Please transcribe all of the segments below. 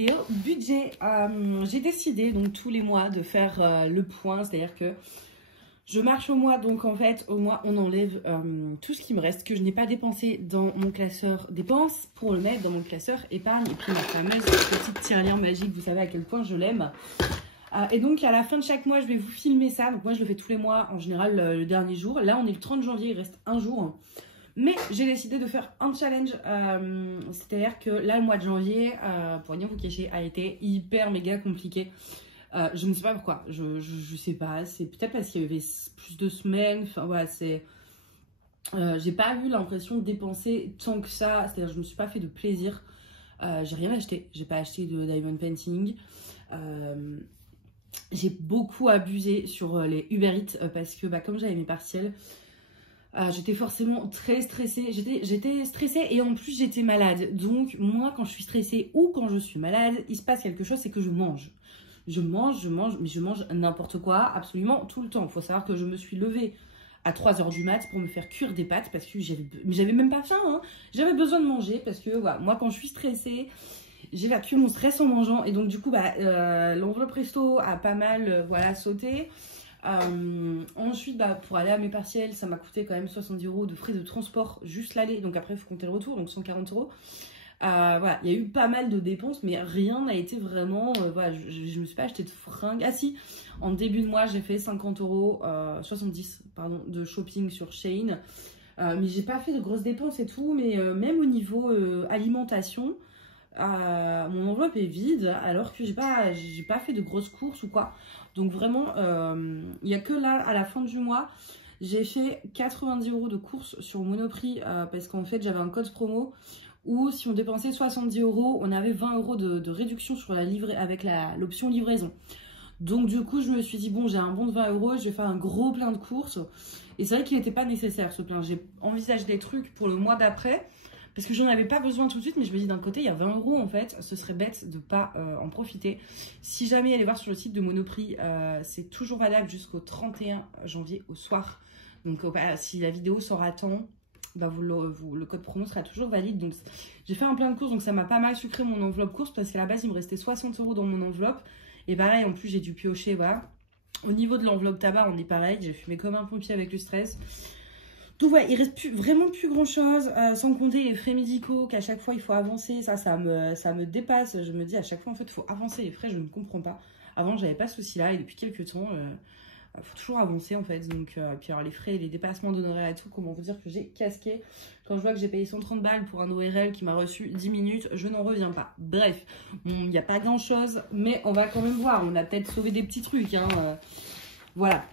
vidéo budget. J'ai décidé donc tous les mois de faire le point, c'est-à-dire que je marche au mois, donc en fait au mois on enlève tout ce qui me reste que je n'ai pas dépensé dans mon classeur dépenses pour le mettre dans mon classeur épargne, et puis ma fameuse petite tirelire magique, vous savez à quel point je l'aime. Et donc à la fin de chaque mois je vais vous filmer ça, donc moi je le fais tous les mois en général le dernier jour. Là on est le 30 janvier, il reste un jour. Mais j'ai décidé de faire un challenge, c'est-à-dire que là, le mois de janvier, pour rien vous cacher, a été hyper méga compliqué. Je ne sais pas pourquoi, je sais pas, c'est peut-être parce qu'il y avait plus de semaines, enfin voilà, c'est... j'ai pas eu l'impression de dépenser tant que ça, c'est-à-dire je me suis pas fait de plaisir. J'ai rien acheté, j'ai pas acheté de diamond painting. J'ai beaucoup abusé sur les Uber Eats parce que comme j'avais mes partiels, j'étais forcément très stressée, j'étais stressée et en plus j'étais malade. Donc moi quand je suis stressée ou quand je suis malade, il se passe quelque chose, c'est que je mange. Je mange, mais je mange n'importe quoi, absolument tout le temps. Il faut savoir que je me suis levée à 3 h du mat pour me faire cuire des pâtes parce que j'avais même pas faim, hein. J'avais besoin de manger parce que voilà, moi quand je suis stressée, j'évacue mon stress en mangeant. Et donc du coup l'enveloppe resto a pas mal voilà, sauté. Ensuite pour aller à mes partiels ça m'a coûté quand même 70 € de frais de transport juste l'aller, donc après il faut compter le retour, donc 140 €. Voilà, il y a eu pas mal de dépenses mais rien n'a été vraiment voilà, je me suis pas acheté de fringues. Ah si, en début de mois j'ai fait 50 €, 70 pardon, de shopping sur Shein, mais j'ai pas fait de grosses dépenses et tout. Mais même au niveau alimentation, mon enveloppe est vide alors que j'ai pas fait de grosses courses ou quoi. Donc vraiment il n'y a que là à la fin du mois j'ai fait 90 € de courses sur Monoprix, parce qu'en fait j'avais un code promo où si on dépensait 70 € on avait 20 € de réduction sur la avec l'option livraison. Donc du coup je me suis dit bon, j'ai un bon de 20 €, je vais faire un gros plein de courses. Et c'est vrai qu'il n'était pas nécessaire ce plein, j'ai envisagé des trucs pour le mois d'après parce que j'en avais pas besoin tout de suite, mais je me dis d'un côté il y a 20 € en fait, ce serait bête de pas en profiter. Si jamais allez voir sur le site de Monoprix, c'est toujours valable jusqu'au 31 janvier au soir. Donc si la vidéo sort à temps, le code promo sera toujours valide. Donc j'ai fait un plein de courses, donc ça m'a pas mal sucré mon enveloppe course parce qu'à la base il me restait 60 € dans mon enveloppe. Et pareil, en plus j'ai dû piocher, voilà. Au niveau de l'enveloppe tabac, on est pareil, j'ai fumé comme un pompier avec le stress. Donc ouais, il reste vraiment plus grand chose, sans compter les frais médicaux qu'à chaque fois il faut avancer. Ça me dépasse. Je me dis à chaque fois en fait il faut avancer les frais, je ne comprends pas. Avant j'avais pas ce souci là et depuis quelques temps il faut toujours avancer en fait. Donc puis alors les frais et les dépassements d'honoraires et tout, comment vous dire que j'ai casqué. Quand je vois que j'ai payé 130 balles pour un ORL qui m'a reçu 10 minutes, je n'en reviens pas. Bref, il n'y a pas grand chose, mais on va quand même voir, on a peut-être sauvé des petits trucs, hein, voilà.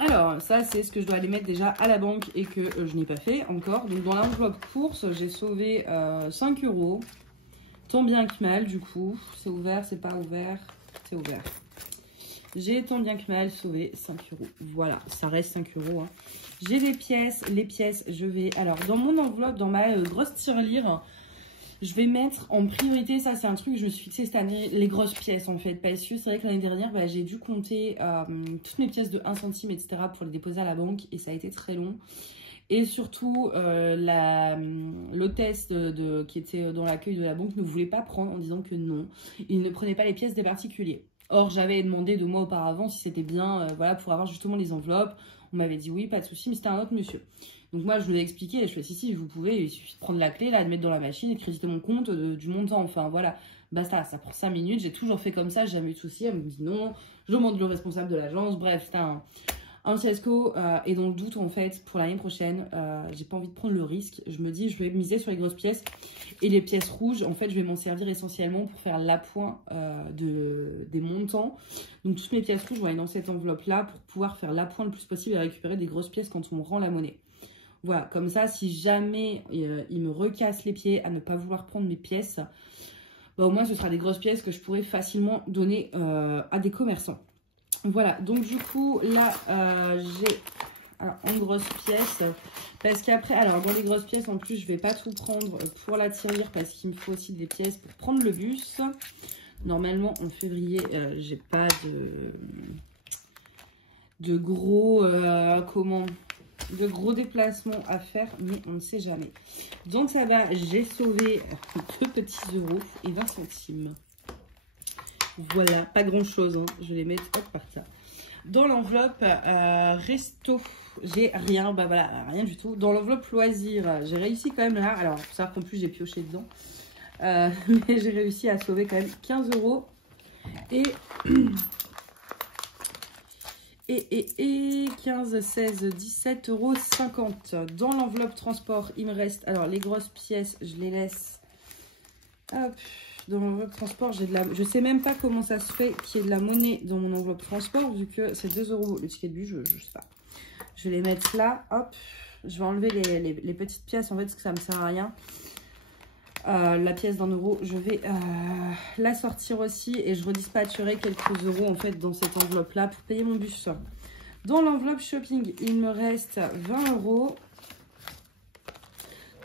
Alors, ça, c'est ce que je dois aller mettre déjà à la banque et que je n'ai pas fait encore. Donc, dans l'enveloppe course, j'ai sauvé 5 €. Tant bien que mal, du coup. C'est ouvert, c'est pas ouvert, c'est ouvert. J'ai tant bien que mal sauvé 5 €. Voilà, ça reste 5 €. Hein. J'ai les pièces, je vais... Alors, dans mon enveloppe, dans ma grosse tirelire, je vais mettre en priorité, ça c'est un truc que je me suis fixé cette année, les grosses pièces en fait. Parce que c'est vrai que l'année dernière, j'ai dû compter toutes mes pièces de 1 centime, etc. pour les déposer à la banque. Et ça a été très long. Et surtout, l'hôtesse qui était dans l'accueil de la banque ne voulait pas prendre en disant que non, il ne prenait pas les pièces des particuliers. Or, j'avais demandé 2 mois auparavant si c'était bien, voilà, pour avoir justement les enveloppes. On m'avait dit oui, pas de souci, mais c'était un autre monsieur. Donc moi, je lui ai expliqué, et je lui ai dit si, vous pouvez, il suffit de prendre la clé, là, de mettre dans la machine et de créditer mon compte du montant. Enfin, voilà, basta, ça prend 5 minutes, j'ai toujours fait comme ça, j'ai jamais eu de soucis. Elle me dit non, je demande le responsable de l'agence, bref, c'était un fiasco. Et dans le doute, en fait, pour l'année prochaine, j'ai pas envie de prendre le risque. Je me dis, je vais miser sur les grosses pièces. Et les pièces rouges, en fait, je vais m'en servir essentiellement pour faire l'appoint des montants. Donc, toutes mes pièces rouges vont aller dans cette enveloppe-là pour pouvoir faire l'appoint le plus possible et récupérer des grosses pièces quand on me rend la monnaie. Voilà, comme ça, si jamais il me recasse les pieds à ne pas vouloir prendre mes pièces, au moins ce sera des grosses pièces que je pourrais facilement donner à des commerçants. Voilà, donc du coup, là, j'ai en grosses pièces. Parce qu'après, alors dans les grosses pièces, en plus, je vais pas tout prendre pour la tirelire parce qu'il me faut aussi des pièces pour prendre le bus. Normalement, en février, j'ai pas de gros... de gros déplacements à faire, mais on ne sait jamais. Donc ça va, j'ai sauvé 2 petits € et 20 centimes. Voilà, pas grand chose, hein. Je vais les mettre hop, par ça. Dans l'enveloppe resto, j'ai rien, bah voilà, rien du tout. Dans l'enveloppe loisir, j'ai réussi quand même là. Alors, faut savoir qu'en plus j'ai pioché dedans. Mais j'ai réussi à sauver quand même 15 €. Et 15, 16, 17,50 €. Dans l'enveloppe transport, il me reste... Alors, les grosses pièces, je les laisse... Hop. Dans l'enveloppe transport, j'ai de la... Je sais même pas comment ça se fait qu'il y ait de la monnaie dans mon enveloppe transport, vu que c'est 2 € le ticket de bus, je sais pas. Je vais les mettre là, hop. Je vais enlever les petites pièces, en fait, parce que ça me sert à rien. La pièce d'1 €, je vais la sortir aussi et je redispatcherai quelques euros en fait dans cette enveloppe là pour payer mon bus. Dans l'enveloppe shopping, il me reste 20 €.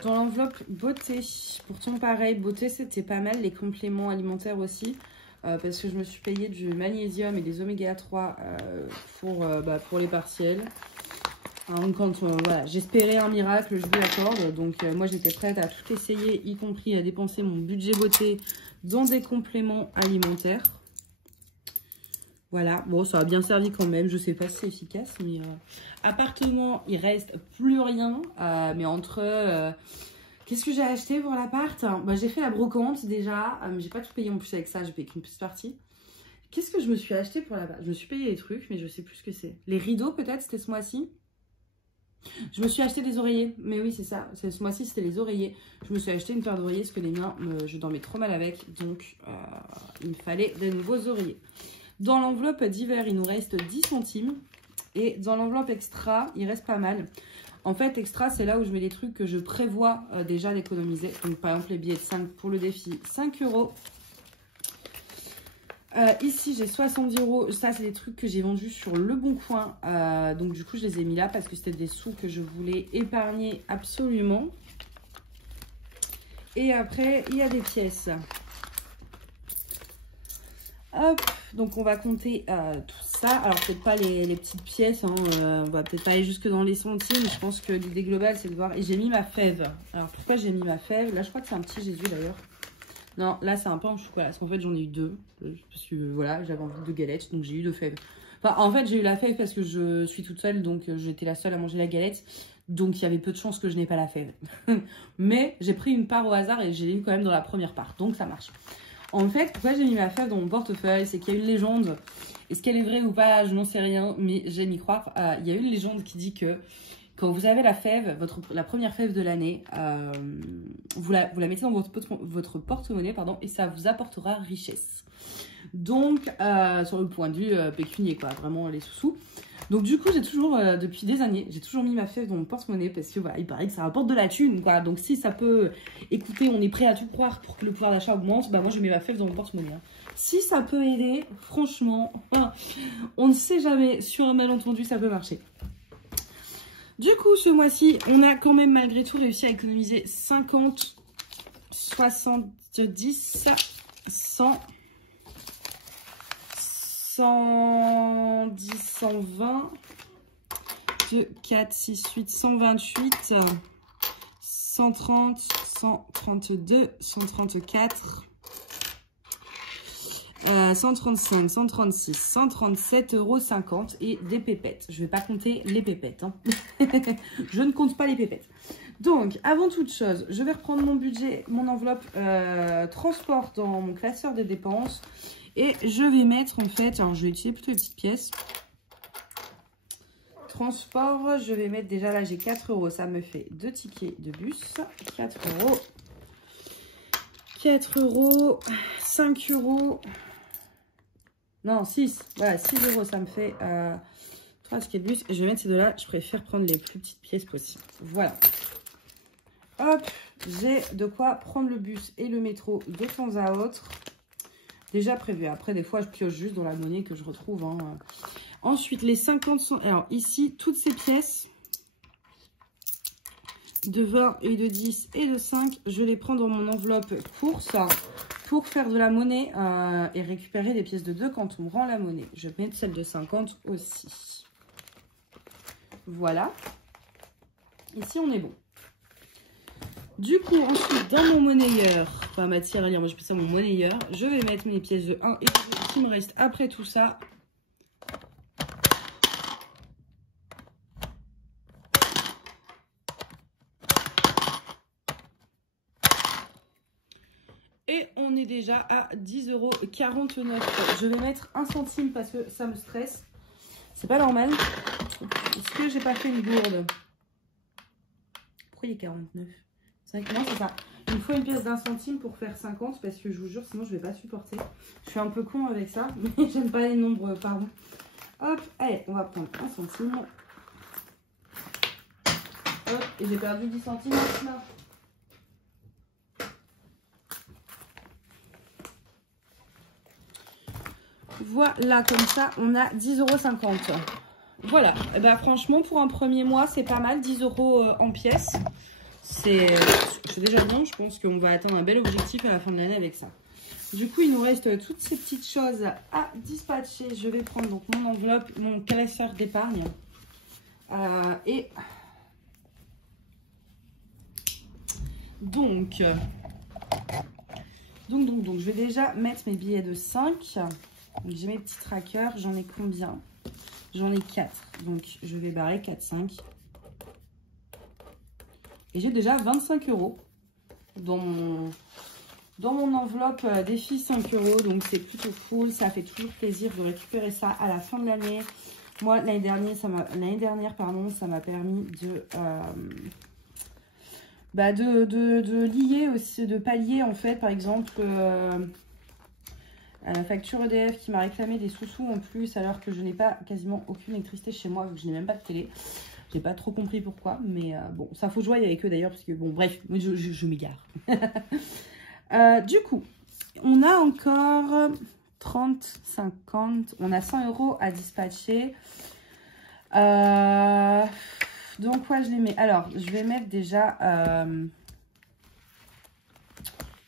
Dans l'enveloppe beauté, pourtant pareil, beauté c'était pas mal, les compléments alimentaires aussi, parce que je me suis payé du magnésium et des oméga 3 pour les partiels. Hein, quand voilà, j'espérais un miracle, je vous l'accorde. Donc moi j'étais prête à tout essayer, y compris à dépenser mon budget beauté dans des compléments alimentaires. Voilà, bon ça a bien servi quand même, je sais pas si c'est efficace, mais appartement, il reste plus rien. Mais entre qu'est-ce que j'ai acheté pour l'appart? Bah, j'ai fait la brocante déjà, mais j'ai pas tout payé en plus avec ça, j'ai payé qu'une petite partie. Qu'est-ce que je me suis acheté pour l'appart? Je me suis payé des trucs, mais je sais plus ce que c'est. Les rideaux peut-être, c'était ce mois-ci. Je me suis acheté des oreillers, mais oui c'est ça, ce mois-ci c'était les oreillers. Je me suis acheté une paire d'oreillers parce que les miens, je dormais trop mal avec, donc il me fallait de nouveaux oreillers. Dans l'enveloppe d'hiver, il nous reste 10 centimes et dans l'enveloppe extra, il reste pas mal. En fait, extra, c'est là où je mets les trucs que je prévois déjà d'économiser. Donc par exemple les billets de 5 pour le défi, 5 €. Ici j'ai 70 €, ça c'est des trucs que j'ai vendus sur Le Bon Coin, donc du coup je les ai mis là parce que c'était des sous que je voulais épargner absolument. Et après il y a des pièces, hop, donc on va compter tout ça. Alors peut-être pas les petites pièces, hein, on va peut-être pas aller jusque dans les centimes, je pense que l'idée globale c'est de voir. Et j'ai mis ma fève, alors pourquoi j'ai mis ma fève? Là je crois que c'est un petit Jésus d'ailleurs. Non, là c'est un pain au chocolat, parce qu'en fait j'en ai eu 2, parce que voilà, j'avais envie de galettes, donc j'ai eu 2 fèves. Enfin, en fait j'ai eu la fève parce que je suis toute seule, donc j'étais la seule à manger la galette, donc il y avait peu de chances que je n'ai pas la fève. Mais j'ai pris une part au hasard et j'ai eu quand même dans la première part, donc ça marche. En fait, pourquoi j'ai mis ma fève dans mon portefeuille, c'est qu'il y a une légende, est-ce qu'elle est vraie ou pas, je n'en sais rien, mais j'aime y croire. Il y a une légende qui dit que quand vous avez la fève, la première fève de l'année, vous la mettez dans votre porte-monnaie, pardon, et ça vous apportera richesse. Donc, sur le point de vue pécunier, quoi, vraiment les sous-sous. Donc du coup, j'ai toujours, depuis des années, j'ai toujours mis ma fève dans mon porte-monnaie parce que voilà, il paraît que ça rapporte de la thune, quoi. Donc si ça peut, écoutez, on est prêt à tout croire pour que le pouvoir d'achat augmente, bah moi je mets ma fève dans mon porte-monnaie. Hein. Si ça peut aider, franchement, on ne sait jamais, sur un malentendu, ça peut marcher. Du coup, ce mois-ci, on a quand même malgré tout réussi à économiser 50, 70, 100, 110, 120, 2, 4, 6, 8, 128, 130, 132, 134, 135, 136, 137,50 € et des pépettes. Je ne vais pas compter les pépettes. Hein. Je ne compte pas les pépettes. Donc, avant toute chose, je vais reprendre mon budget, mon enveloppe transport dans mon classeur des dépenses. Et je vais mettre en fait, alors je vais utiliser plutôt les petites pièces. Transport, je vais mettre déjà là, j'ai 4 €. Ça me fait 2 tickets de bus. 4 €. 4 €. 5 €. Non, 6. Voilà, 6 €. Ça me fait 3 tickets de bus. Et je vais mettre ces deux-là. Je préfère prendre les plus petites pièces possibles. Voilà. Hop, j'ai de quoi prendre le bus et le métro de temps à autre. Déjà prévu. Après, des fois, je pioche juste dans la monnaie que je retrouve. Hein. Ensuite, les 50 sont... Alors, ici, toutes ces pièces de 20 et de 10 et de 5, je les prends dans mon enveloppe course pour faire de la monnaie et récupérer des pièces de 2 quand on me rend la monnaie. Je vais mettre celle de 50 aussi. Voilà. Ici, on est bon. Du coup, ensuite, dans mon monnayeur, enfin ma tirelire, moi je fais ça mon monnayeur, je vais mettre mes pièces de 1 et ce qui me reste après tout ça. Et on est déjà à 10,49 €. Je vais mettre 1 centime parce que ça me stresse. C'est pas normal. Est-ce que j'ai pas fait une gourde? Pourquoi il est 49? Non, c'est ça. Il me faut une pièce d'1 centime pour faire 50 parce que je vous jure, sinon je vais pas supporter. Je suis un peu con avec ça, mais j'aime pas les nombres par rond. Hop, allez, on va prendre 1 centime. Hop, et j'ai perdu 10 centimes là. Voilà, comme ça, on a 10,50 €. Voilà, et ben, franchement, pour un premier mois, c'est pas mal, 10 € en pièces. C'est déjà bien, je pense qu'on va atteindre un bel objectif à la fin de l'année avec ça. Du coup, il nous reste toutes ces petites choses à dispatcher. Je vais prendre donc mon enveloppe, mon classeur d'épargne. Donc, je vais déjà mettre mes billets de 5. J'ai mes petits trackers, j'en ai combien? J'en ai 4, donc je vais barrer 4, 5. Et j'ai déjà 25 € dans mon enveloppe défi 5 €, donc c'est plutôt cool, ça fait toujours plaisir de récupérer ça à la fin de l'année. Moi, l'année dernière, ça m'a permis de lier aussi, de pallier en fait, par exemple, la facture EDF qui m'a réclamé des sous-sous en plus, alors que je n'ai pas quasiment aucune électricité chez moi, vu que je n'ai même pas de télé. J'ai pas trop compris pourquoi, mais bon, ça faut jouer avec eux d'ailleurs, parce que bon, bref, je m'égare. Du coup, on a encore 30, 50, on a 100 € à dispatcher. Donc, quoi, je les mets. Alors, je vais mettre déjà.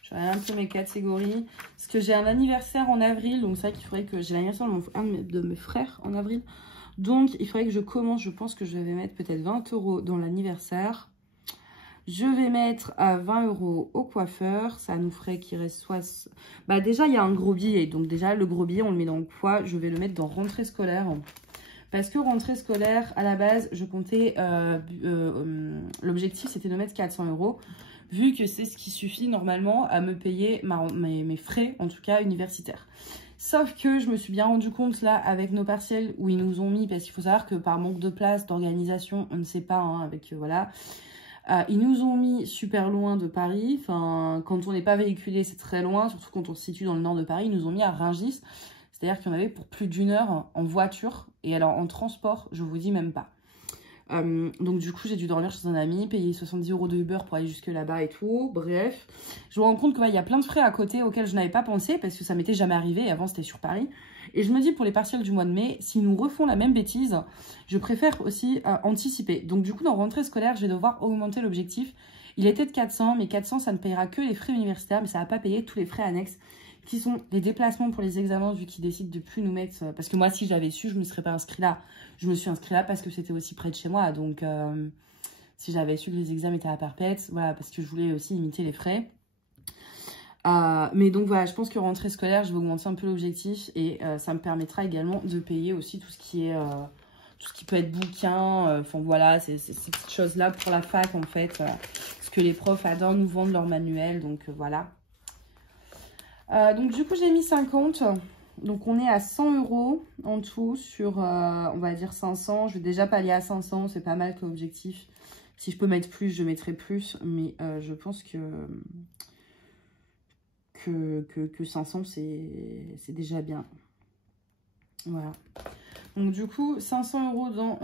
Je vais un peu mes catégories. Parce que j'ai un anniversaire en avril, donc c'est vrai qu'il faudrait que j'ai l'anniversaire de mes frères en avril. Donc, il faudrait que je commence. Je pense que je vais mettre peut-être 20 € dans l'anniversaire. Je vais mettre à 20 € au coiffeur. Ça nous ferait qu'il reste soit... Bah déjà, il y a un gros billet. Donc déjà, le gros billet, on le met dans quoi? Je vais le mettre dans rentrée scolaire. Parce que rentrée scolaire, à la base, je comptais... l'objectif, c'était de mettre 400 €. Vu que c'est ce qui suffit normalement à me payer mes frais, en tout cas universitaires. Sauf que je me suis bien rendu compte là avec nos partiels où ils nous ont mis, parce qu'il faut savoir que par manque de place, d'organisation, on ne sait pas, hein, avec voilà. Ils nous ont mis super loin de Paris. Enfin, quand on n'est pas véhiculé, c'est très loin, surtout quand on se situe dans le nord de Paris. Ils nous ont mis à Rungis, c'est-à-dire qu'il y en avait pour plus d'1 heure en voiture. Et alors en transport, je vous dis même pas. Donc du coup j'ai dû dormir chez un ami, payer 70 € de Uber pour aller jusque là-bas et tout. Bref, je me rends compte qu'il y a plein de frais à côté auxquels je n'avais pas pensé parce que ça m'était jamais arrivé, avant c'était sur Paris. Et je me dis pour les partiels du mois de mai, s'ils nous refont la même bêtise, je préfère aussi anticiper. Donc du coup dans rentrée scolaire, je vais devoir augmenter l'objectif. Il était de 400, mais 400 ça ne payera que les frais universitaires, mais ça va pas payer tous les frais annexes qui sont les déplacements pour les examens, vu qu'ils décident de plus nous mettre... Parce que moi, si j'avais su, je ne me serais pas inscrit là. Je me suis inscrit là parce que c'était aussi près de chez moi. Donc, si j'avais su que les examens étaient à Perpète, voilà, parce que je voulais aussi limiter les frais. Mais donc, voilà, je pense que rentrée scolaire, je vais augmenter un peu l'objectif. Et ça me permettra également de payer aussi tout ce qui est... tout ce qui peut être bouquin. Enfin, voilà, ces petites choses-là pour la fac, en fait. Parce que les profs adorent nous vendre leurs manuels. Donc, voilà. Donc du coup j'ai mis 50, donc on est à 100 € en tout sur on va dire 500. Je vais déjà pallier à 500, c'est pas mal comme objectif. Si je peux mettre plus, je mettrai plus, mais je pense que 500 c'est déjà bien. Voilà. Donc du coup 500 € dans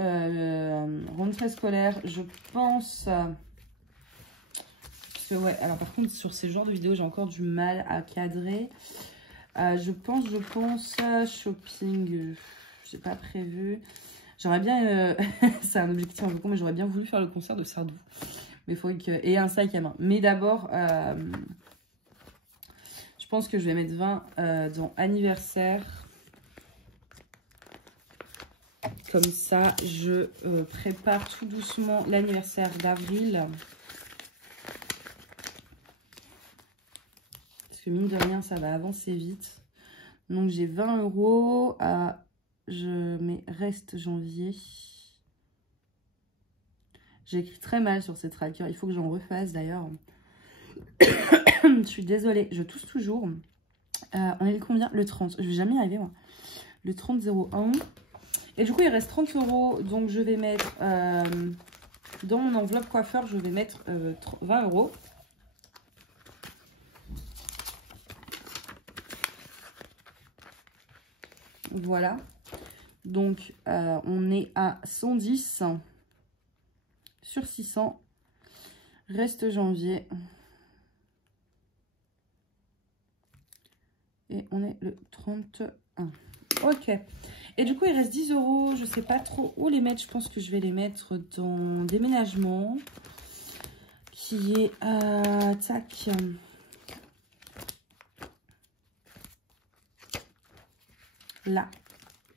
rentrée scolaire, je pense... Ouais, alors par contre sur ces genres de vidéos j'ai encore du mal à cadrer. Je pense shopping, j'ai pas prévu. J'aurais bien c'est un objectif un peu con, mais j'aurais bien voulu faire le concert de Sardou, mais faut que... et un sac à main. Mais d'abord je pense que je vais mettre 20 dans anniversaire. Comme ça je prépare tout doucement l'anniversaire d'avril. que mine de rien, ça va avancer vite. Donc, j'ai 20 € à... Je mets reste janvier. J'écris très mal sur ces trackers. Il faut que j'en refasse d'ailleurs. Je suis désolée, je tousse toujours. On est le combien? Le 30. Je vais jamais y arriver, moi. Le 30,01. Et du coup, il reste 30 €. Donc, je vais mettre... dans mon enveloppe coiffeur, je vais mettre 20 €. Voilà. Donc, on est à 110 sur 600. Reste janvier. Et on est le 31. Ok. Et du coup, il reste 10 €. Je ne sais pas trop où les mettre. Je pense que je vais les mettre dans déménagement. Qui est... tac. Là.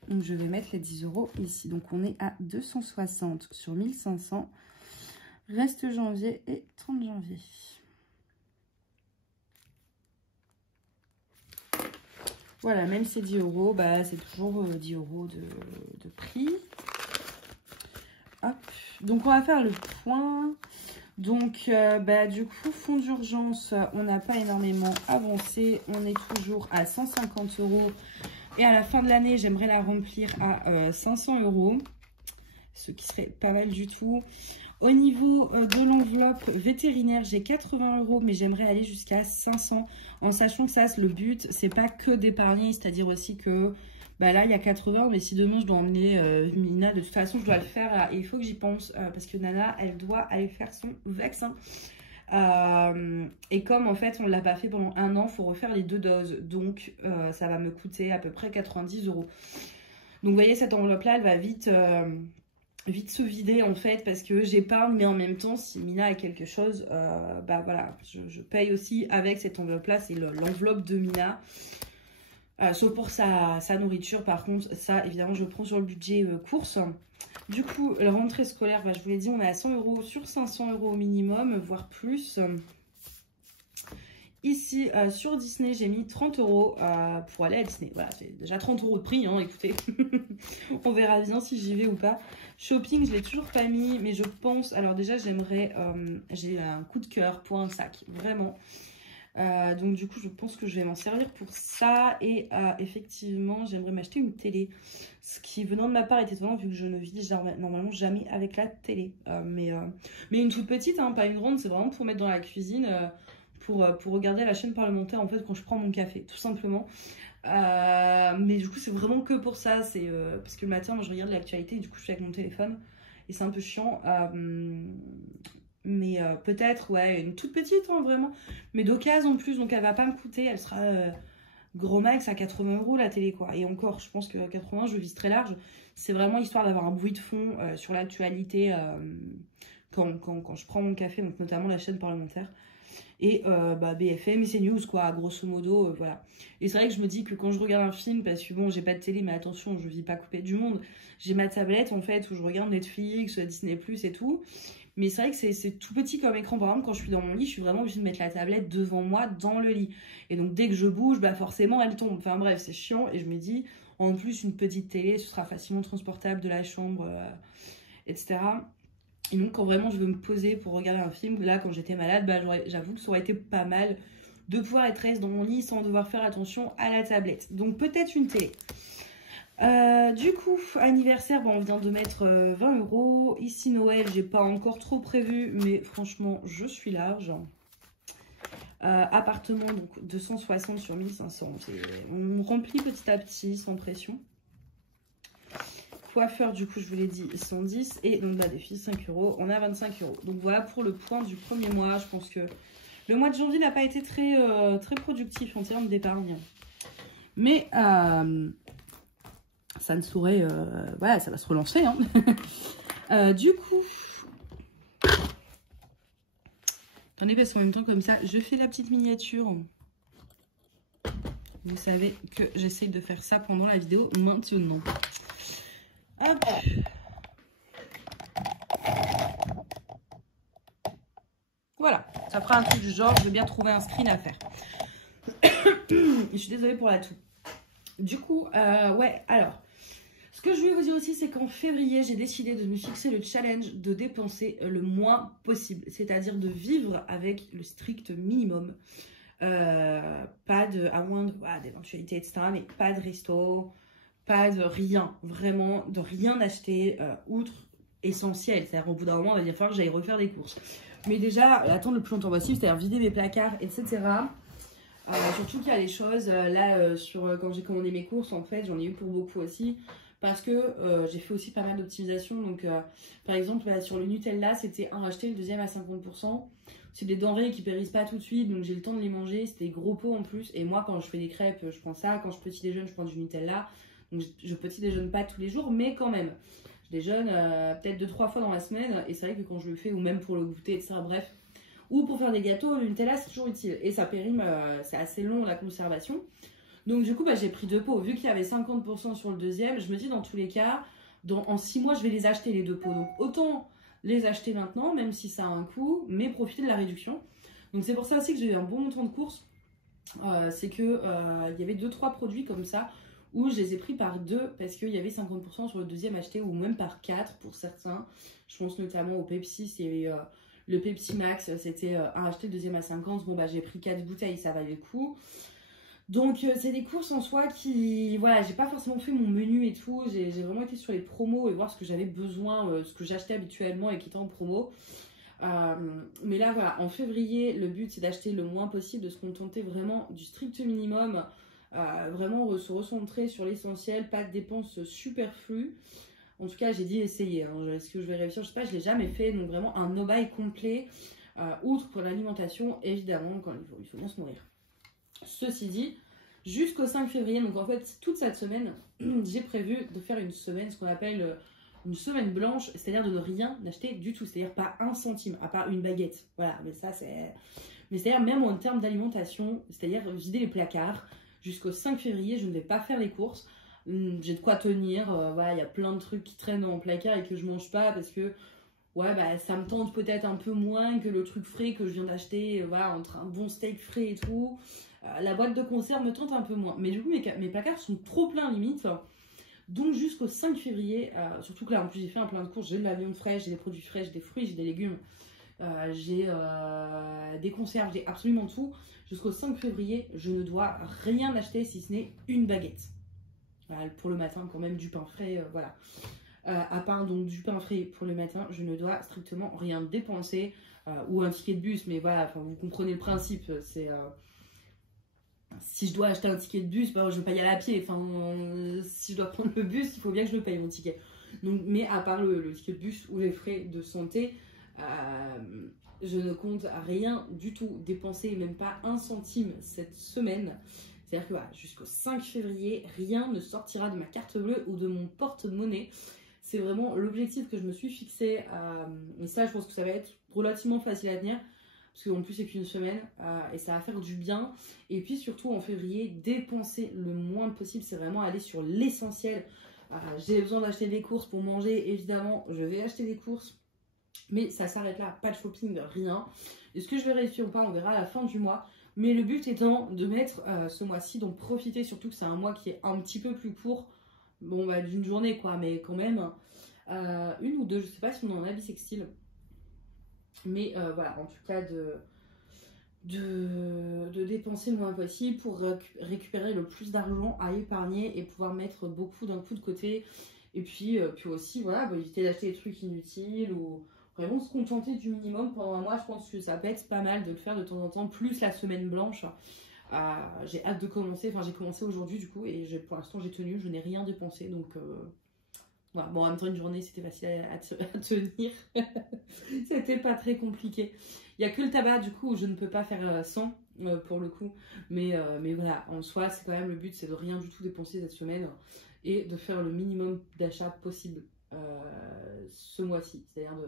Donc, je vais mettre les 10 € ici. Donc, on est à 260 sur 1500. Reste janvier et 30 janvier. Voilà, même ces 10 €, bah, c'est toujours 10 € de prix. Hop. Donc, on va faire le point. Donc, bah, du coup, fonds d'urgence, on n'a pas énormément avancé. On est toujours à 150 €. Et à la fin de l'année, j'aimerais la remplir à 500 €. Ce qui serait pas mal du tout. Au niveau de l'enveloppe vétérinaire, j'ai 80 €, mais j'aimerais aller jusqu'à 500, en sachant que ça, le but, c'est pas que d'épargner, c'est-à-dire aussi que, bah là, il y a 80, mais si demain, je dois emmener Mina, de toute façon, je dois le faire, là, et il faut que j'y pense, parce que Nana, elle doit aller faire son vaccin. Et comme, en fait, on ne l'a pas fait pendant 1 an, il faut refaire les 2 doses, donc ça va me coûter à peu près 90 €. Donc, vous voyez, cette enveloppe-là, elle va vite se vider en fait parce que j'épargne, mais en même temps si Mina a quelque chose, bah voilà, je paye aussi avec cette enveloppe là, c'est l'enveloppe de Mina, sauf pour sa nourriture. Par contre ça évidemment je prends sur le budget course. Du coup la rentrée scolaire, bah, je vous l'ai dit, on est à 100 € sur 500 € au minimum, voire plus. Ici, sur Disney, j'ai mis 30 € pour aller à Disney. Voilà, c'est déjà 30 € de prix, hein, écoutez. On verra bien si j'y vais ou pas. Shopping, je ne l'ai toujours pas mis, mais je pense... Alors déjà, j'aimerais... j'ai un coup de cœur pour un sac, vraiment. Donc du coup, je pense que je vais m'en servir pour ça. Et effectivement, j'aimerais m'acheter une télé. Ce qui, venant de ma part, était étonnant, vu que je ne vis normalement jamais avec la télé. Mais une toute petite, hein, pas une grande, c'est vraiment pour mettre dans la cuisine... Pour regarder la chaîne parlementaire en fait quand je prends mon café, tout simplement. Mais du coup c'est vraiment que pour ça, c'est parce que le matin moi je regarde l'actualité et du coup je suis avec mon téléphone et c'est un peu chiant. Mais peut-être ouais une toute petite, hein, vraiment, mais d'occasion en plus, donc elle va pas me coûter, elle sera gros max à 80 € la télé quoi. Et encore je pense que 80 je vise très large, c'est vraiment histoire d'avoir un bruit de fond sur l'actualité quand je prends mon café, donc notamment la chaîne parlementaire. Et bah, BFM et CNews quoi, grosso modo, voilà. Et c'est vrai que je me dis que quand je regarde un film, parce que bon j'ai pas de télé, mais attention je vis pas coupée du monde, j'ai ma tablette en fait où je regarde Netflix, Disney Plus et tout. Mais c'est vrai que c'est tout petit comme écran. Par exemple quand je suis dans mon lit, je suis vraiment obligée de mettre la tablette devant moi dans le lit. Et donc dès que je bouge, bah forcément elle tombe. Enfin bref, c'est chiant. Et je me dis, en plus une petite télé, ce sera facilement transportable de la chambre, etc. Et donc quand vraiment je veux me poser pour regarder un film, là quand j'étais malade, bah, j'avoue que ça aurait été pas mal de pouvoir être reste dans mon lit sans devoir faire attention à la tablette. Donc peut-être une télé. Du coup, anniversaire, bon, on vient de mettre 20 €. Ici Noël, j'ai pas encore trop prévu, mais franchement je suis large. Appartement, donc 260 sur 1500. On remplit petit à petit sans pression. Coiffeur, du coup, je vous l'ai dit, 110. Et donc, bah, des filles, 5 €. On a 25 €. Donc, voilà pour le point du premier mois. Je pense que le mois de janvier n'a pas été très, très productif en termes d'épargne. Mais ça ne saurait... voilà, ça va se relancer. Hein. Du coup... Attendez, parce qu'en même temps, comme ça, je fais la petite miniature. Vous savez que j'essaye de faire ça pendant la vidéo maintenant. Hop. Voilà, ça fera un truc du genre, je vais bien trouver un screen à faire. Je suis désolée pour la toux. Du coup, ouais, alors, ce que je voulais vous dire aussi, c'est qu'en février, j'ai décidé de me fixer le challenge de dépenser le moins possible. C'est-à-dire de vivre avec le strict minimum. Pas de, à moins d'éventualité, etc., mais pas de resto, pas de rien, vraiment, de rien acheter outre essentiel. C'est-à-dire au bout d'un moment, il va falloir que j'aille refaire des courses. Mais déjà, attendre le plus longtemps possible, c'est-à-dire vider mes placards, etc. Surtout qu'il y a des choses, quand j'ai commandé mes courses, en fait, j'en ai eu pour beaucoup aussi. Parce que j'ai fait aussi pas mal d'optimisation. Donc, par exemple, sur le Nutella, c'était un acheté, le deuxième à 50%. C'est des denrées qui périssent pas tout de suite, donc j'ai le temps de les manger. C'était gros pots en plus. Et moi, quand je fais des crêpes, je prends ça. Quand je petit déjeune, je prends du Nutella. Donc, je petit déjeune pas tous les jours, mais quand même. Je déjeune peut-être 2-3 fois dans la semaine. Et c'est vrai que quand je le fais, ou même pour le goûter, etc., bref. Ou pour faire des gâteaux, le Nutella, c'est toujours utile. Et ça périme, c'est assez long la conservation. Donc du coup, j'ai pris 2 pots. Vu qu'il y avait 50% sur le deuxième, je me dis dans tous les cas, en 6 mois, je vais les acheter les 2 pots. Donc autant les acheter maintenant, même si ça a un coût, mais profiter de la réduction. Donc c'est pour ça aussi que j'ai eu un bon montant de courses. C'est que il y avait 2-3 produits comme ça, où je les ai pris par 2, parce qu'il y avait 50% sur le deuxième acheté, ou même par 4 pour certains. Je pense notamment au Pepsi, c'est le Pepsi Max, c'était un acheté, le deuxième à 50. Bon j'ai pris 4 bouteilles, ça valait le coup. Donc c'est des courses en soi qui, voilà, j'ai pas forcément fait mon menu et tout, j'ai vraiment été sur les promos et voir ce que j'avais besoin, ce que j'achetais habituellement et qui était en promo. Mais là voilà, en février, le but c'est d'acheter le moins possible, de se contenter vraiment du strict minimum, vraiment se recentrer sur l'essentiel, pas de dépenses superflues. En tout cas j'ai dit essayer, hein. Est-ce que je vais réussir, je sais pas, je l'ai jamais fait, donc vraiment un no-buy complet, outre pour l'alimentation, évidemment, quand il faut bien se nourrir. Ceci dit, jusqu'au 5 février, donc en fait toute cette semaine, j'ai prévu de faire une semaine, ce qu'on appelle une semaine blanche, c'est-à-dire de ne rien acheter du tout, c'est-à-dire pas un centime, à part une baguette. Voilà, mais ça c'est... Mais c'est-à-dire même en termes d'alimentation, c'est-à-dire vider les placards. Jusqu'au 5 février, je ne vais pas faire les courses. J'ai de quoi tenir, voilà, il y a plein de trucs qui traînent dans mon placard et que je mange pas parce que... Ouais, ça me tente peut-être un peu moins que le truc frais que je viens d'acheter, voilà, entre un bon steak frais et tout. La boîte de conserve me tente un peu moins. Mais du coup, mes placards sont trop pleins limite. Donc jusqu'au 5 février, surtout que là, en plus, j'ai fait un plein de courses. J'ai de la viande fraîche, j'ai des produits frais, j'ai des fruits, j'ai des légumes. J'ai des conserves, j'ai absolument tout. Jusqu'au 5 février, je ne dois rien acheter si ce n'est une baguette. Voilà, pour le matin, quand même, du pain frais, voilà. À part donc du pain frais pour le matin, je ne dois strictement rien dépenser, ou un ticket de bus, mais voilà, vous comprenez le principe, c'est si je dois acheter un ticket de bus, je ne vais pas y aller à pied, si je dois prendre le bus, il faut bien que je le paye mon ticket. Donc, mais à part le ticket de bus ou les frais de santé, je ne compte rien du tout dépenser, même pas un centime cette semaine. C'est-à-dire que voilà, jusqu'au 5 février, rien ne sortira de ma carte bleue ou de mon porte-monnaie. C'est vraiment l'objectif que je me suis fixé. Et ça, je pense que ça va être relativement facile à tenir. Parce qu'en plus, c'est qu'une semaine. Et ça va faire du bien. Et puis surtout, en février, dépenser le moins possible. C'est vraiment aller sur l'essentiel. J'ai besoin d'acheter des courses pour manger. Évidemment, je vais acheter des courses. Mais ça s'arrête là. Pas de shopping, rien. Est-ce que je vais réussir ou pas? On verra à la fin du mois. Mais le but étant de mettre ce mois-ci. Donc profiter surtout que c'est un mois qui est un petit peu plus court. Bon, d'une journée quoi, mais quand même, une ou deux, je sais pas si on est en bisextile, mais voilà, en tout cas de dépenser le moins possible pour récupérer le plus d'argent à épargner et pouvoir mettre beaucoup d'un coup de côté, et puis aussi, voilà, éviter d'acheter des trucs inutiles ou vraiment se contenter du minimum pendant un mois. Je pense que ça peut être pas mal de le faire de temps en temps, plus la semaine blanche. J'ai hâte de commencer, j'ai commencé aujourd'hui du coup et pour l'instant j'ai tenu, je n'ai rien dépensé donc voilà. Bon, en même temps une journée c'était facile à tenir. C'était pas très compliqué. Il n'y a que le tabac du coup où je ne peux pas faire sans pour le coup, mais voilà, en soi c'est quand même le but, c'est de rien du tout dépenser cette semaine et de faire le minimum d'achats possible ce mois-ci, c'est-à-dire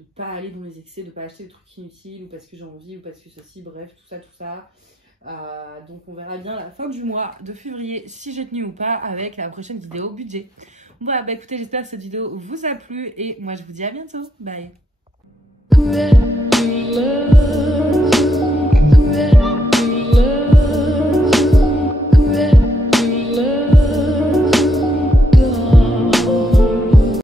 de pas aller dans les excès, de pas acheter des trucs inutiles ou parce que j'ai envie ou parce que ceci, bref, tout ça. Donc on verra bien à la fin du mois de février si j'ai tenu ou pas avec la prochaine vidéo budget. Voilà, écoutez, j'espère que cette vidéo vous a plu et moi je vous dis à bientôt. Bye.